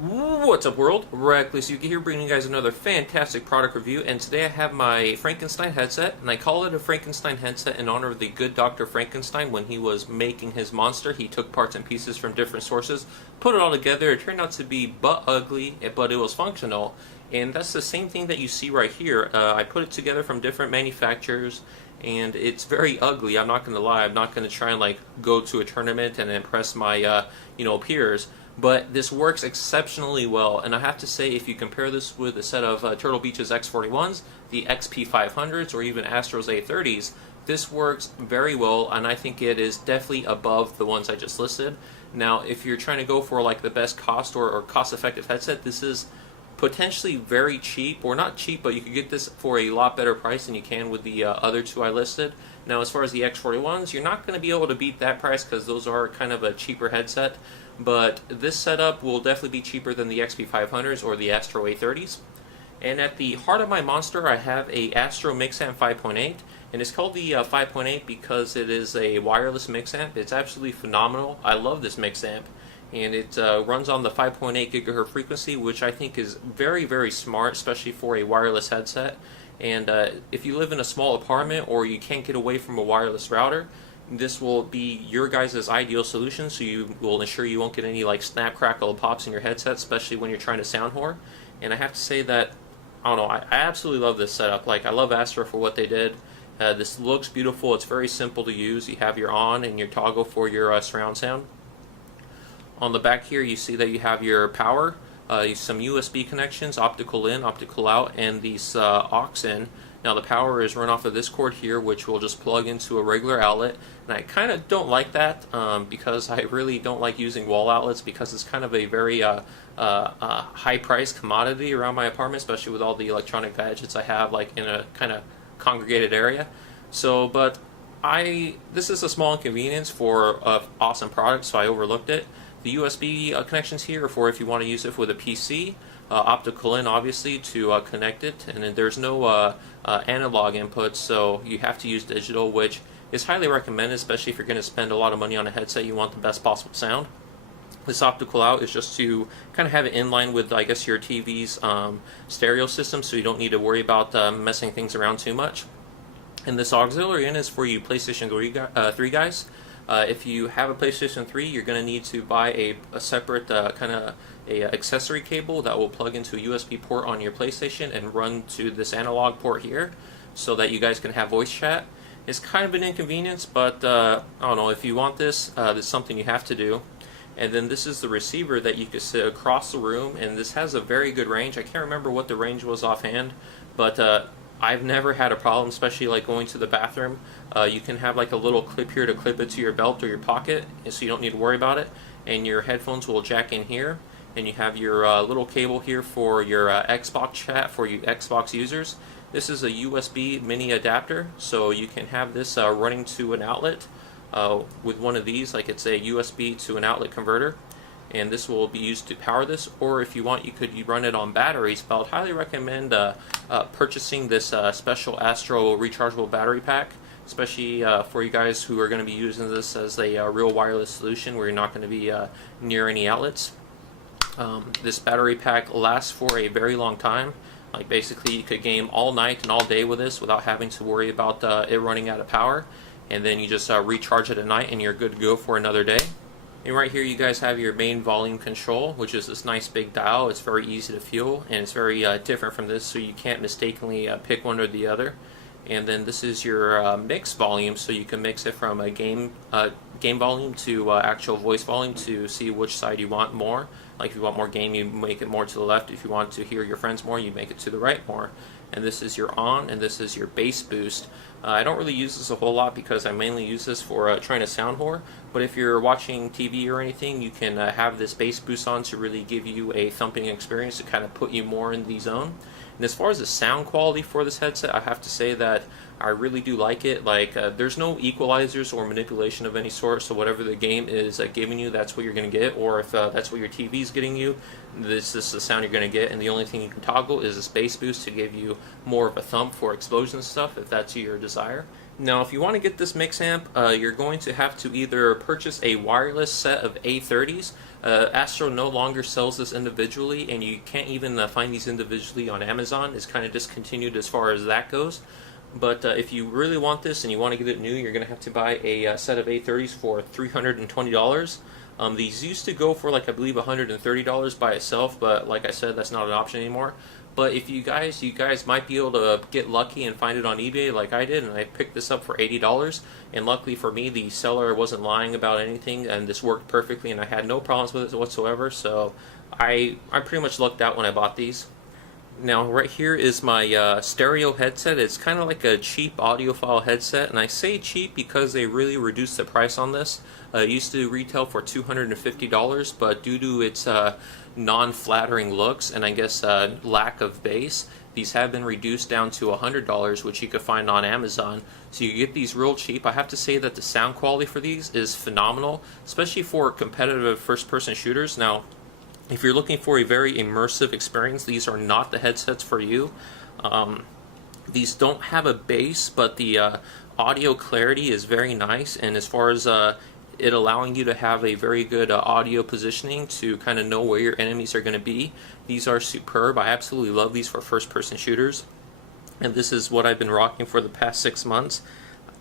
What's up, world? Reckless Yuki here, bringing you guys another fantastic product review. And today I have my Frankenstein headset, and I call it a Frankenstein headset in honor of the good Dr. Frankenstein. When he was making his monster, he took parts and pieces from different sources, put it all together. It turned out to be butt ugly, but it was functional. And that's the same thing that you see right here. I put it together from different manufacturers, and it's very ugly. I'm not going to lie. I'm not going to try and go to a tournament and impress my peers. But this works exceptionally well, and I have to say, if you compare this with a set of Turtle Beach's X41s, the XP500s, or even Astro's A30s, this works very well, and I think it is definitely above the ones I just listed. Now, if you're trying to go for the best cost or cost-effective headset, this is potentially very cheap, or not cheap, but you could get this for a lot better price than you can with the other two I listed. Now, as far as the X41s, you're not going to be able to beat that price because those are kind of a cheaper headset, but this setup will definitely be cheaper than the XP500s or the Astro A30s. And at the heart of my monster, I have a Astro Mixamp 5.8, and it's called the 5.8 because it is a wireless mixamp. It's absolutely phenomenal. I love this mixamp. And it runs on the 5.8 gigahertz frequency, which I think is very, very smart, especially for a wireless headset. And if you live in a small apartment or you can't get away from a wireless router, this will be your guys' ideal solution, so you will ensure you won't get any snap, crackle, pops in your headset, especially when you're trying to sound whore. And I have to say that, I don't know, I absolutely love this setup. I love Astro for what they did. This looks beautiful. It's very simple to use. You have your on and your toggle for your surround sound. On the back here, you see that you have your power, some USB connections, optical in, optical out, and these aux in. Now the power is run off of this cord here, which will just plug into a regular outlet, and I kind of don't like that because I really don't like using wall outlets, because it's kind of a very high-priced commodity around my apartment, especially with all the electronic gadgets I have in a kind of congregated area. So, but this is a small inconvenience for an awesome product, so I overlooked it. The USB connections here are for if you want to use it with a PC, optical in obviously to connect it, and then there's no analog input, so you have to use digital, which is highly recommended, especially if you're going to spend a lot of money on a headset. You want the best possible sound. This optical out is just to kind of have it in line with, I guess, your TV's stereo system, so you don't need to worry about messing things around too much. And this auxiliary in is for you PlayStation 3 guys. If you have a PlayStation 3, you're going to need to buy a separate kind of accessory cable that will plug into a USB port on your PlayStation and run to this analog port here, so that you guys can have voice chat. It's kind of an inconvenience, but I don't know, if you want this, this is something you have to do. And then this is the receiver that you can sit across the room, and this has a very good range. I can't remember what the range was offhand, but I've never had a problem, especially going to the bathroom. You can have a little clip here to clip it to your belt or your pocket, so you don't need to worry about it. And your headphones will jack in here, and you have your little cable here for your Xbox chat for you Xbox users. This is a USB mini adapter, so you can have this running to an outlet with one of these, it's a USB to an outlet converter. And this will be used to power this, or if you want, you could run it on batteries. But I would highly recommend purchasing this special Astro rechargeable battery pack, especially for you guys who are going to be using this as a real wireless solution where you're not going to be near any outlets. This battery pack lasts for a very long time. Basically, you could game all night and all day with this without having to worry about it running out of power. And then you just recharge it at night, and you're good to go for another day. And right here you guys have your main volume control, which is this nice big dial. It's very easy to feel, and it's very different from this, so you can't mistakenly pick one or the other. And then this is your mix volume, so you can mix it from a game volume to actual voice volume to see which side you want more. If you want more game, you make it more to the left. If you want to hear your friends more, you make it to the right more. And this is your on, and this is your bass boost. I don't really use this a whole lot because I mainly use this for trying to sound whore, but if you're watching TV or anything, you can have this bass boost on to really give you a thumping experience, to kind of put you more in the zone. And as far as the sound quality for this headset, I have to say that I really do like it. There's no equalizers or manipulation of any sort, so whatever the game is giving you, that's what you're going to get. Or if that's what your TV is getting you, this is the sound you're going to get. And the only thing you can toggle is this bass boost to give you more of a thump for explosion stuff, if that's your desire. Now, if you want to get this mix amp, you're going to have to either purchase a wireless set of A30s. Astro no longer sells this individually, and you can't even find these individually on Amazon. It's kind of discontinued as far as that goes. But if you really want this and you want to get it new, you're going to have to buy a set of A30s for $320. These used to go for, like, I believe $130 by itself, but like I said, that's not an option anymore. But if you guys might be able to get lucky and find it on eBay like I did, and I picked this up for $80. And luckily for me, the seller wasn't lying about anything, and this worked perfectly, and I had no problems with it whatsoever. So I pretty much lucked out when I bought these. Now, right here is my stereo headset. It's kind of like a cheap audiophile headset, and I say cheap because they really reduced the price on this. It used to retail for $250, but due to its non-flattering looks and I guess lack of bass, these have been reduced down to $100, which you could find on Amazon. So you get these real cheap. I have to say that the sound quality for these is phenomenal, especially for competitive first-person shooters. Now, if you're looking for a very immersive experience, these are not the headsets for you. These don't have a bass, but the audio clarity is very nice, and as far as it allowing you to have a very good audio positioning to kind of know where your enemies are going to be, these are superb. I absolutely love these for first-person shooters, and this is what I've been rocking for the past 6 months.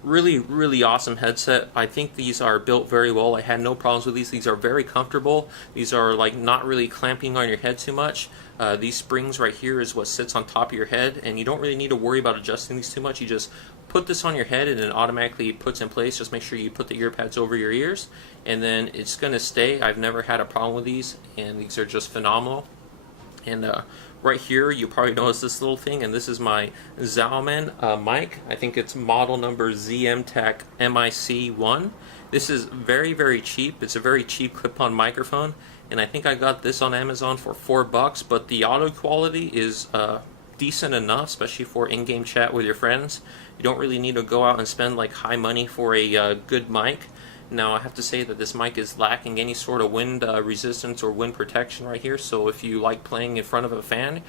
Really awesome headset. I think these are built very well. I had no problems with these. These are very comfortable. These are like not really clamping on your head too much. These springs right here is what sits on top of your head, and you don't really need to worry about adjusting these too much. You just put this on your head and it automatically puts in place. Just make sure you put the ear pads over your ears, and then it's going to stay. I've never had a problem with these, and these are just phenomenal. And right here, you probably notice this little thing, and this is my Zalman mic. I think it's model number ZMTAC MIC1. This is very cheap. It's a very cheap clip-on microphone, and I think I got this on Amazon for $4, but the audio quality is decent enough, especially for in-game chat with your friends. You don't really need to go out and spend like high money for a good mic. Now, I have to say that this mic is lacking any sort of wind resistance or wind protection right here, so if you like playing in front of a fan,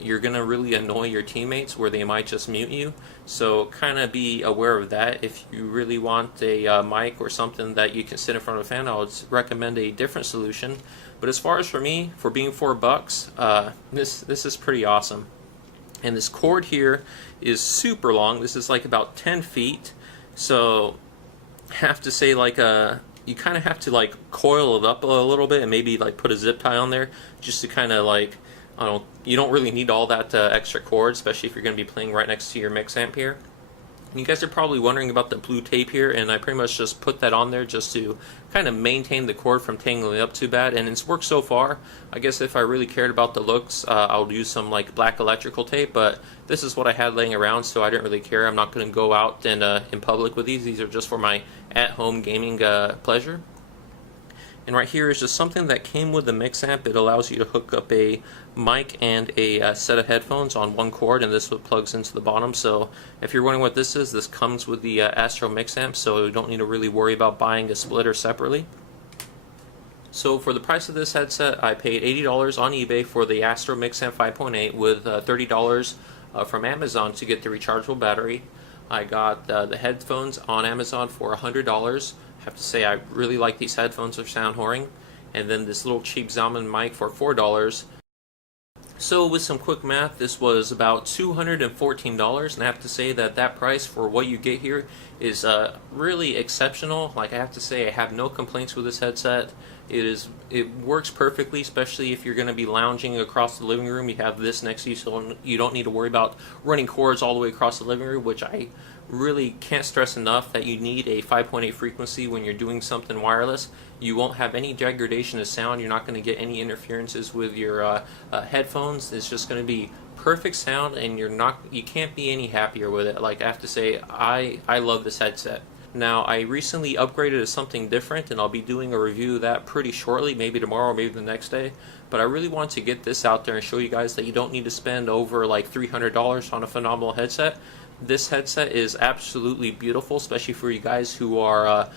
you're going to really annoy your teammates where they might just mute you. So kind of be aware of that. If you really want a mic or something that you can sit in front of a fan, I would recommend a different solution. But as far as for me, for being $4, this is pretty awesome. And this cord here is super long. This is like about 10 feet, so have to say, like, you kind of have to like coil it up a little bit and maybe like put a zip tie on there just to kind of like, I don't know, you don't really need all that extra cord, especially if you're going to be playing right next to your mix amp here. And you guys are probably wondering about the blue tape here, and I pretty much just put that on there just to kind of maintain the cord from tangling up too bad, and it's worked so far. I guess if I really cared about the looks, I would use some like black electrical tape, but this is what I had laying around, so I didn't really care. I'm not going to go out and in public with these. These are just for my at-home gaming pleasure. And right here is just something that came with the mix amp. It allows you to hook up a mic and a set of headphones on one cord, and this plugs into the bottom. So if you're wondering what this is, this comes with the Astro mix amp, so you don't need to really worry about buying a splitter separately. So for the price of this headset, I paid $80 on eBay for the Astro Mix Amp 5.8 with $30 from Amazon to get the rechargeable battery. I got the headphones on Amazon for $100. I have to say, I really like these headphones, they're sound whoring. And then this little cheap Zalman mic for $4. So with some quick math, this was about $214, and I have to say that that price for what you get here is really exceptional. Like, I have to say, I have no complaints with this headset. It works perfectly, especially if you're going to be lounging across the living room. You have this next to you, so you don't need to worry about running cords all the way across the living room, which I really can't stress enough that you need a 5.8 frequency when you're doing something wireless. You won't have any degradation of sound. You're not going to get any interferences with your headphones. It's just going to be perfect sound, and you can't be any happier with it. Like, I have to say, I love this headset. Now, I recently upgraded to something different, and I'll be doing a review of that pretty shortly, maybe tomorrow or maybe the next day. But I really want to get this out there and show you guys that you don't need to spend over like $300 on a phenomenal headset. This headset is absolutely beautiful, especially for you guys who are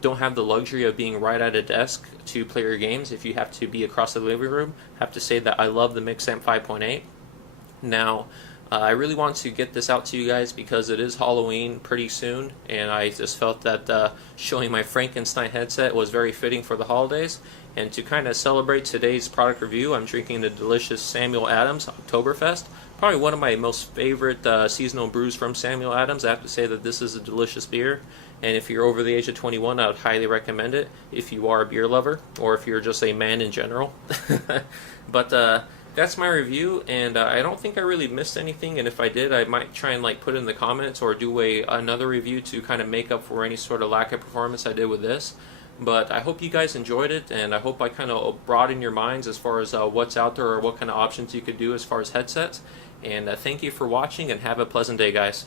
don't have the luxury of being right at a desk to play your games. If you have to be across the living room, I have to say that I love the Mix Amp 5.8. Now, I really want to get this out to you guys because it is Halloween pretty soon, and I just felt that showing my Frankenstein headset was very fitting for the holidays. And to kind of celebrate today's product review, I'm drinking the delicious Samuel Adams Oktoberfest. Probably one of my most favorite seasonal brews from Samuel Adams. I have to say that this is a delicious beer, and if you're over the age of 21, I would highly recommend it if you are a beer lover, or if you're just a man in general. But that's my review, and I don't think I really missed anything, and if I did, I might try and put it in the comments or do another review to kind of make up for any sort of lack of performance I did with this. But I hope you guys enjoyed it, and I hope I kind of broadened your minds as far as what's out there or what kind of options you could do as far as headsets. And thank you for watching, and have a pleasant day, guys.